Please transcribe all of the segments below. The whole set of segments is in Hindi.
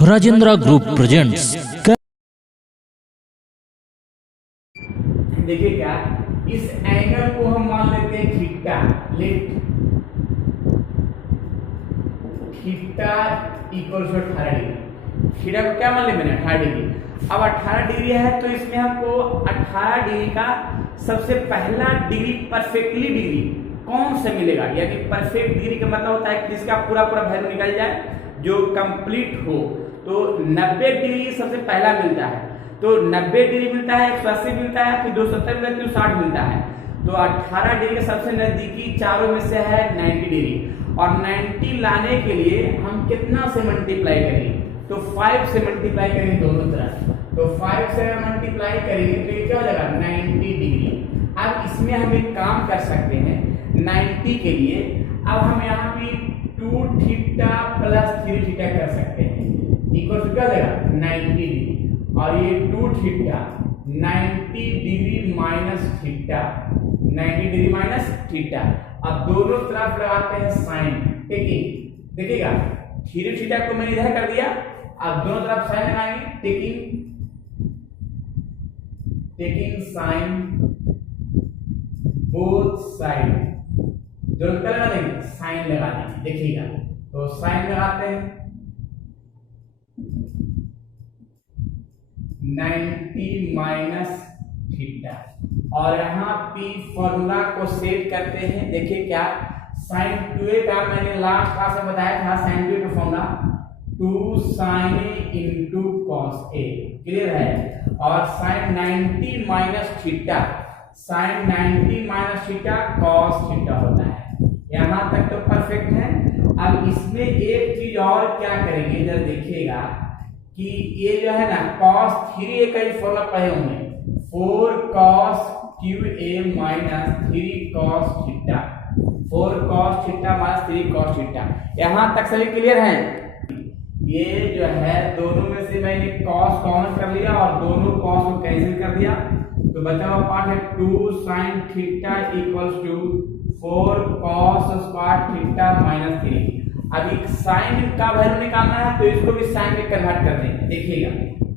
Rajendra group presents. देखिए क्या, इस एंगल को हम मान लेते हैं theta. Let theta equals to 18 degree. Theta को क्या मान ले मैंने 18 डिग्री। अब 18 डिग्री है तो इसमें हमको 18 डिग्री का सबसे पहला डिग्री परफेक्टली डिग्री कौन से मिलेगा, यानी परफेक्ट डिग्री का मतलब होता है कि जिसका पूरा पूरा वैल्यू निकल जाए, जो कंप्लीट हो। तो 90 डिग्री सबसे पहला मिलता है, तो 90 डिग्री मिलता है, 180 मिलता है, फिर 270 मिलता है, 60 मिलता है। तो 18 डिग्री के सबसे नजदीकी चारों में से है 90 डिग्री, और 90 लाने के लिए हम कितना से मल्टीप्लाई करेंगे, तो 5 से मल्टीप्लाई करेंगे दोनों तरफ। तो 5 से मल्टीप्लाई करेंगे तो ये क्या हो जाएगा 90 डिग्री। अब इसमें हम एक काम कर सकते हैं 90 के लिए। अब हम यहाँ पे 2 थीटा प्लस 3 थीटा कर सकते हैं, इक्वल टू क्या हो जाएगा 90 डिग्री। और ये 2 theta 90 degree minus theta, 90 degree minus theta. अब दोनों तरफ लगाते हैं साइन, देखिएगा 3 थीटा को मैंने इधर कर दिया, अब दोनों तरफ साइन लगाएंगे, टेकिंग साइन बोथ साइड, दोनों तरफ लगा देंगे, साइन लगा देंगे। देखिएगा तो साइन लगाते हैं 90 माइनस थीटा, और यहाँ पी फॉर्मूला को सेट करते हैं। देखिए क्या, साइन 2a का मैंने लास्ट क्लास में बताया था, साइन 2a का formula 2 sin a into cos a, clear है। और sine 90 minus theta, sine 90 minus theta cos theta होता है। यहाँ तक तो परफेक्ट है। अब इसमें एक चीज और क्या करेंगे, इधर देखिएगा कि ये जो है ना cos 3a का ही फॉर्मूला पढ़े होंगे, 4 cos qa minus 3 cos theta, 4 cos theta minus 3 cos theta. यहाँ तक सभी क्लियर है। ये जो है दोनों में से मैंने cos कॉमन कर लिया और दोनों cos को कैंसिल कर दिया, तो बचा हुआ पार्ट है 2 sin theta equals to 4 cos square theta minus 3। अब एक साइन का वैल्यू निकालना है तो इसको भी साइन में कन्वर्ट कर देंगे। देखिएगा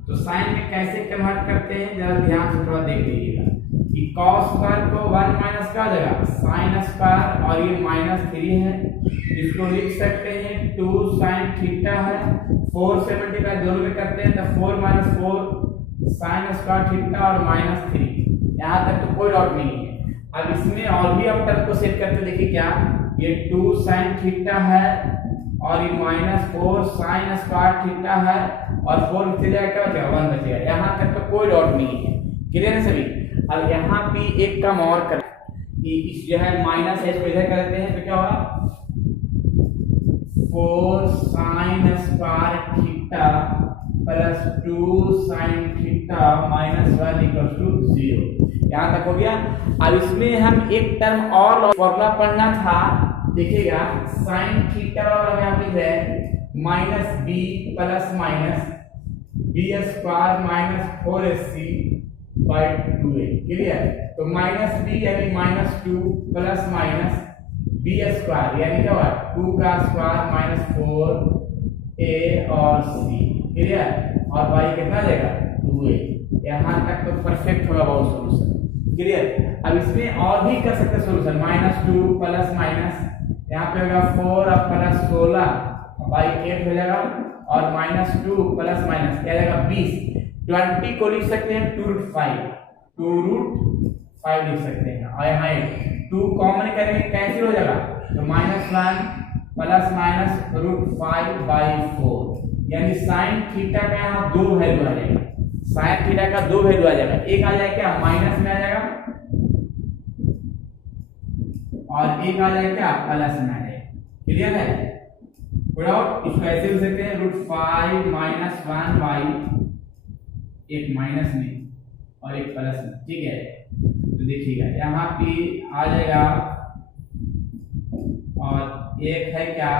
तो साइन में कैसे कन्वर्ट करते हैं, जरा ध्यान से थोड़ा देख लीजिएगा कि cos स्क्वायर को 1 माइनस का जाएगा sin स्क्वायर, और ये माइनस 3 है, इसको लिख सकते हैं 2 sin थीटा है, 4 से मल्टीप्लाई दोनों में करते हैं तो 4 माइनस 4 sin स्क्वायर थीटा और माइनस 3। यहाँ तक तो कोई डाउट नहीं है। अब इसमें और भी हम टर्म को सेट करते, देखिए क्या, ये 2 sin थीटा है और ये माइनस 4 sin स्क्वायर थीटा है, और 4 नीचे जाएगा क्या बचेगा 1 बचेगा। यहाँ तक तो कोई डाउट नहीं है, क्लियर है सभी। अब यहाँ भी एक काम और कर कि इस जो है माइनस h को इधर कर देते हैं तो क्या होगा 4 sin square theta plus 2 sin theta minus 1 equals to 0। यहाँ तक हो गया। अब इसमें हम एक टर्म और फॉर्मूला पढ़ना था, देखिएगा sin थीटा और यहाँ पे है minus B plus minus B square minus 4ac by 2a, clear. तो माइनस बी यानी minus 2 plus minus B square यानी क्या हुआ 2 का स्क्वायर माइनस 4a और c, क्लियर। और y कितना जाएगा 2a। यहाँ तक तो परफेक्ट होगा बहुत सोल्यूशन, क्लियर। अब इसमें और भी कर सकते सोल्यूशन, माइनस 2 प्लस माइनस यहाँ पे होगा 4 और प्लस 16 बाई 8 हो जाएगा, और माइनस 2 प्लस माइनस क्या जाएगा 20। 20 को लिख सकते हैं 2 रूट 5 लिख सकते हैं, और यहाँ 2 कॉमन करेंगे कैंसिल हो जाएगा, तो minus 1 plus minus root 5 by 4, यानी साइन थीटा का यहाँ 2 वैल्यू आ जाएगा, साइन थीटा का 2 वैल्यू आ जाएगा। एक आ जाएगा क्या माइनस में आ जाएगा, और एक आ जाएगा क्या प्लस में आ जाएगा, क्लियर है। इसको ऐसे लिख सकते हैं रूट 5 माइनस 1 बाई, एक माइनस में और एक प्लस में, ठीक है। तो देखिएगा यहाँ पे आ जाएगा, और एक है क्या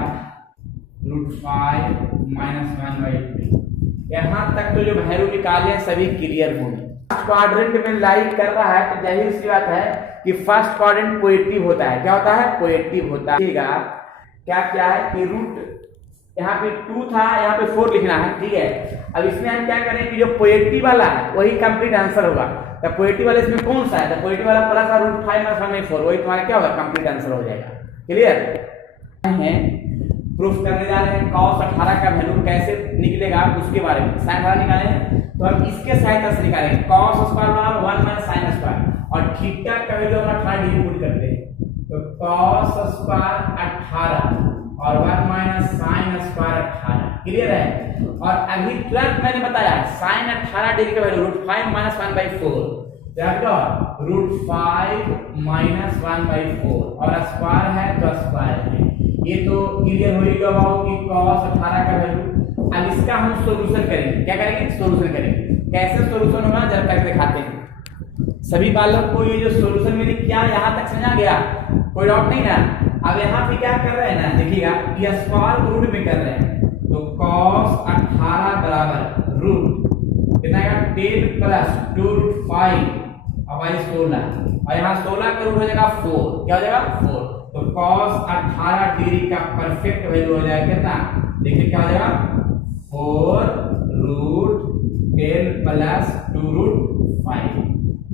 रूट 5 माइनस 1 बाई 2। यहाँ तक तो जो वैल्यू निकाले सभी क्लियर होंगे। फर्स्ट क्वाड्रेंट में लाइट कर रहा है तो जाहिर सी बात है कि फर्स्ट क्वाड्रेंट पॉजिटिव होता है। क्या होता है पॉजिटिव होता है। क्या क्या है कि रूट यहाँ पे 2 था, यहाँ पे 4 लिखना है, ठीक है। अब इसमें हम क्या करें कि जो पॉजिटिव वाला है वही कंप्लीट आंसर होगा। तो पॉजिटिव वाला इसमें कौन सा है, तो पॉजिटिव वाला प्लस और √5 - 1/4 वही तुम्हारा क्या होगा, कंप्लीट आंसर हो जाएगा। क्लियर है। प्रूफ करने जा रहे हैं cos 18 का वैल्यू कैसे निकलेगा उसके बारे में। sin 18 निकाले हैं तो हम इसके सहायता से निकालेंगे, cos स्क्वायर बराबर 1 - sin स्क्वायर और थीटा का वैल्यू हम 18 डिग्री पुट करते हैं। तो cos स्क्वायर 18 और 1 - sin स्क्वायर 18। क्लियर है। और अभी तुरंत मैंने बताया sin 18 डिग्री का वैल्यू √5 - 1/4, √5 - 1/4 और स्क्वायर है तो स्क्वायर है। ये तो क्लियर हो ही गया कि cos 18 का वैल्यू। अब इसका हम सॉल्यूशन करेंगे। क्या करेंगे, सॉल्यूशन करेंगे। कैसे सॉल्यूशन होगा जरा करके दिखाते हैं। सभी बालक को ये जो सॉल्यूशन मैंने किया यहाँ तक समझ आ गया, कोई डाउट नहीं ना। अब यहाँ पे क्या कर रहे हैं ना, देखिएगा ये स्क्वायर रूट में कर रहे हैं। तो cos 18 बराबर रूट कितना आएगा, 10 प्लस 2√5 और 16 और यहाँ 16 का रूट हो जाएगा 4। क्या हो जाएगा, 4। तो cos 18 डिग्री का परफेक्ट वैल्यू हो जाएगा कितना, देखिए क्या हो जाएगा, 4√10 प्लस 2√5।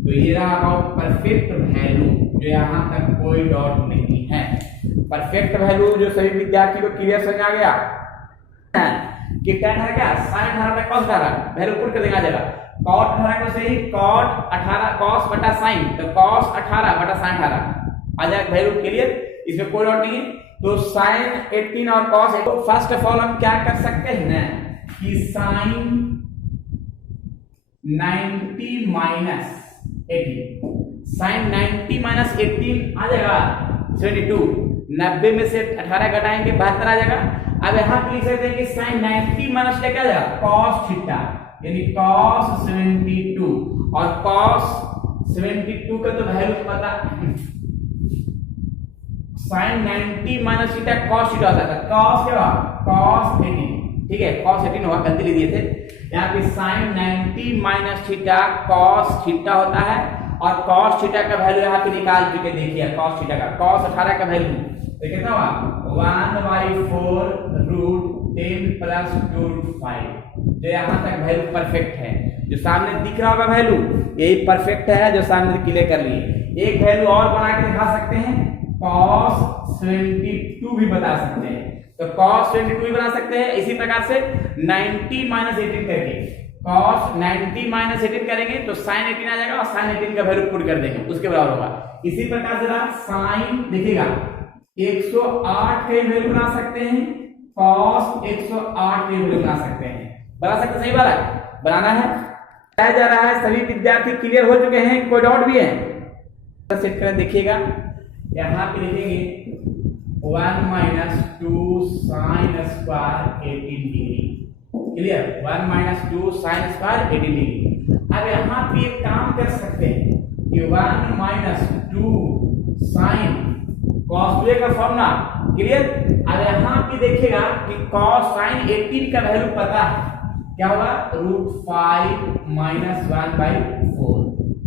तो ये रहा अबाउट परफेक्ट वैल्यू, जो यहाँ तक कोई डाउट नहीं है। परफेक्ट वैल्यू जो सभी विद्यार्थी को क्लियर समझ आ गया कि tan है क्या, sin 18 में cos 18 वैल्यू पुट कर देगा जगह। cot 18 को सही cot 18 cos बटा sin, तो cos 18 बटा sin 18 आ जाएगा वैल्यू। क्लियर, इसमें कोई डाउट नहीं है। तो sin 18 और cos 18, तो फर्स्ट ऑफ ऑल हम क्या कर सकते हैं ना कि sin 90 - 18 sin 90 - 18 आ जाएगा 72। 90 में से 18 घटाएंगे 72 आ जाएगा। अब यहाँ पे लिख सकते हैं कि sin 90 माइनस क्या आ जाएगा, cos थीटा, यानी cos 72 और cos 72 का तो वैल्यू पता, sin 90 minus theta cos theta होता है। cos क्या होगा, cos 18, ठीक है, cos 18 होगा, गलती लिख दिए थे। यहाँ पे sin 90 minus theta cos theta होता है और cos थीटा का वैल्यू यहाँ पे निकाल चुके, देखिए cos थीटा का, cos 18 का वैल्यू तो कितना हुआ 1/4 √10 प्लस 2√5। जो यहाँ तक वैल्यू परफेक्ट है, जो सामने दिख रहा होगा वैल्यू यही परफेक्ट है, जो सामने क्लियर कर लिए। एक वैल्यू और बना के दिखा सकते हैं, cos 72 भी बता सकते हैं। तो cos 72 भी बना सकते हैं इसी प्रकार से 90 - 18 करके, cos 90 - 18 करेंगे तो sin 18 आ जाएगा और sin 18 का वैल्यू पुट कर देंगे, उसके बराबर होगा। इसी प्रकार से sin देखिएगा 108 का वैल्यू बना सकते हैं, cos 108 का वैल्यू बना सकते हैं, सही वाला बनाना है, बताया जा रहा है। सभी विद्यार्थी क्लियर हो चुके हैं, कोई डाउट भी है तो सेट कर देखिएगा। यहाँ पे लिखेंगे 1 - 2 sin square 18 degree. Clear, 1 - 2 sin square 18 degree. अब यहाँ पे एक काम कर सकते हैं कि 1 - 2 sin cos 2 का फॉर्मूला। क्लियर, अब यहाँ पे देखिएगा कि cos sin 18 का वैल्यू पता है, क्या होगा, √5 - 1/4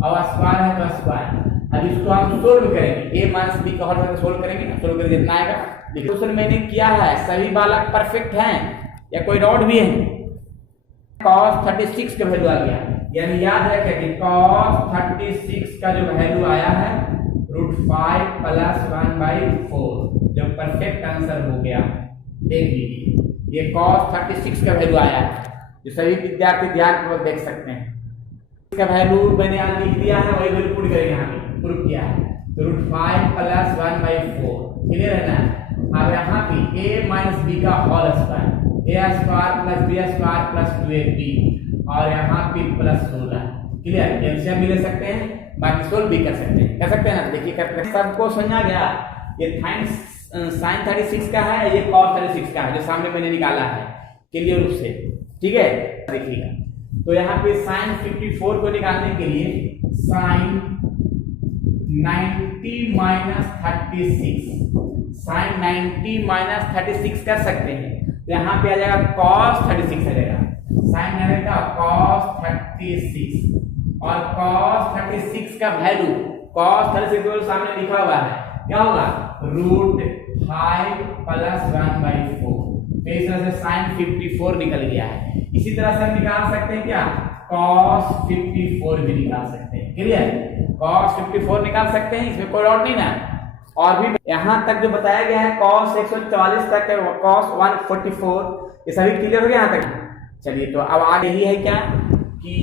और स्क्वायर है तो स्क्वायर। अब इसको हम सोल्व करेंगे, a - b का होल करके सोल्व करेंगे ना, सोल्व करके जितना आएगा। देखिए क्वेश्चन मैंने किया है, सभी बालक परफेक्ट हैं या कोई डाउट भी है। cos 36 का वैल्यू आ गया, यानी याद रखें कि cos 36 का जो वैल्यू आया है √5 प्लस 1/4, जो परफेक्ट आंसर हो गया। देख लीजिए ये cos 36 का वैल्यू आया है, जो सभी विद्यार्थी ध्यानपूर्वक देख सकते हैं। इसका वैल्यू मैंने आज लिख दिया है, वही वैल्यू पुट करेंगे, यहाँ पे प्रूफ किया है। तो √5 प्लस 1/4 क्लियर है ना। अब यहाँ पे a - b का whole square, a square plus b square plus 2ab और यहाँ पे प्लस 16। क्लियर, एलसीएम भी ले सकते हैं, बाकी सोल्व भी कर सकते हैं, ना। देखिए करते हैं, सबको समझा गया। ये sin 36 का है, ये cos 36 का है, जो सामने मैंने निकाला है क्लियर रूप से, ठीक है। देखिएगा तो यहाँ पे sin 54 को निकालने के लिए sin 90 - 36 sin 90 - 36 कर सकते हैं। तो यहाँ पे आ जाएगा cos 36 आ जाएगा, sin 90 का cos 36 और cos 36 का वैल्यू, cos 36 को सामने लिखा हुआ है, क्या होगा, √5 प्लस 1/4। फिर इस तरह से साइन 54 निकल गया है। इसी तरह से हम निकाल सकते हैं क्या, cos 54 भी निकाल सकते हैं। क्लियर, cos 54 निकाल सकते हैं, इसमें कोई डाउट नहीं ना। और भी यहां तक जो बताया गया है cos 144 तक है, cos 144, ये सभी क्लियर हो गया यहां तक। चलिए तो अब आगे यही है क्या कि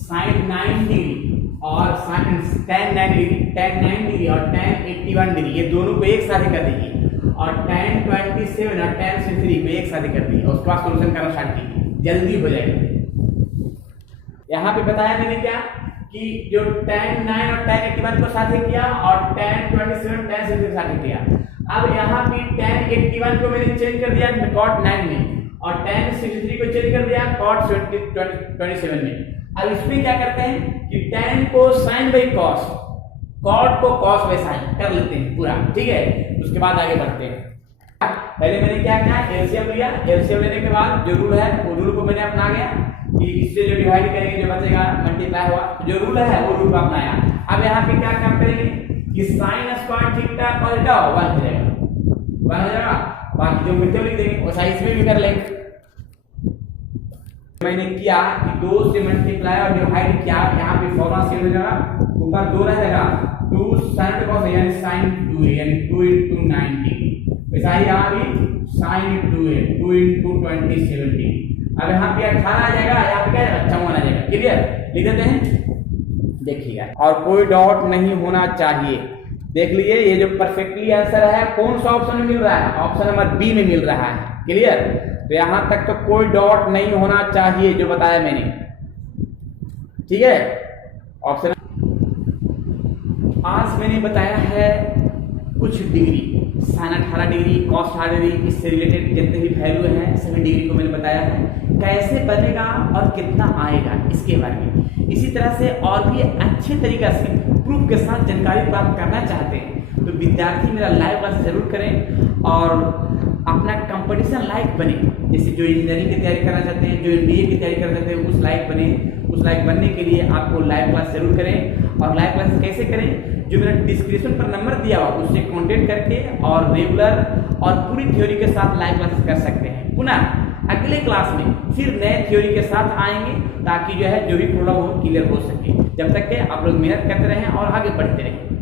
sin 90 डिग्री और sin tan 90 degree, tan 90 degree और tan 81 डिग्री, ये दोनों को एक साथ कर दीजिए और tan 27 और tan 63 को एक साथ कर दीजिए। उसके बाद सॉल्यूशन करना स्टार्ट कीजिए, जल्दी हो जाएगा। यहाँ पे बताया मैंने क्या कि जो tan 9 और tan 81 को साथ किया और tan 27 tan 63 को साथ किया। अब यहाँ पे tan 81 को मैंने चेंज कर दिया cot 9 में और tan 63 को चेंज कर दिया cot 27 में। अब इसमें क्या करते हैं कि tan को sin बाई cos, cot को cos बाई sin कर लेते हैं पूरा, ठीक है। उसके बाद आगे बढ़ते हैं। पहले मैंने क्या किया, एलसीएम लिया, एलसीएम लेने के बाद जो रूल है वो रूल को मैंने अपना गया कि इससे जो डिवाइड करेंगे जो बचेगा मल्टीप्लाई हुआ, जो रूल है वो रूल को अपनाया। अब यहाँ पे क्या काम करेंगे कि sin square theta cos theta 1 हो जाएगा, 1 हो जाएगा। बाकी जो मिलते लिख देंगे वैसा इसमें भी कर लेंगे। मैंने किया कि 2 से मल्टीप्लाई और डिवाइड किया, यहाँ पे फॉर्मूला सेम हो जाएगा, ऊपर 2 रहेगा 2 sin cos यानी sin 2 यानी 2 into 90, वैसा ही यहाँ भी sin 2 है 2 into 27। अब यहाँ पे 18 आ जाएगा, यहाँ पे क्या है 54 आ जाएगा। क्लियर, लिख देते हैं, देखिएगा। और कोई डॉट नहीं होना चाहिए। देख लीजिए ये जो परफेक्टली आंसर है कौन सा ऑप्शन में मिल रहा है, ऑप्शन नंबर बी में मिल रहा है। क्लियर, तो यहां तक तो कोई डॉट नहीं होना चाहिए जो बताया मैंने, ठीक है। ऑप्शन आज मैंने बताया है कुछ degree, sin 18 degree, cos 18 degree, इससे रिलेटेड जितने भी वैल्यू हैं सभी डिग्री को मैंने बताया है, कैसे बनेगा और कितना आएगा इसके बारे में। इसी तरह से और भी अच्छे तरीका से प्रूफ के साथ जानकारी प्राप्त करना चाहते हैं तो विद्यार्थी मेरा लाइव क्लास जरूर करें और अपना कंपटीशन लाइक बने। जैसे जो इंजीनियरिंग की तैयारी करना चाहते हैं, जो एमबीए की तैयारी करना चाहते हैं, उस लाइक बने। उस लाइक बनने के लिए आपको लाइव क्लास जरूर करें। और लाइव क्लास कैसे करें, जो मेरा डिस्क्रिप्शन पर नंबर दिया हुआ उससे कांटेक्ट करके और रेगुलर और पूरी थ्योरी के साथ लाइव क्लासेस कर सकते हैं। पुनः अगले क्लास में फिर नए थ्योरी के साथ आएंगे ताकि जो है जो भी प्रॉब्लम हो क्लियर हो सके। जब तक के आप लोग मेहनत करते रहें और आगे बढ़ते रहें।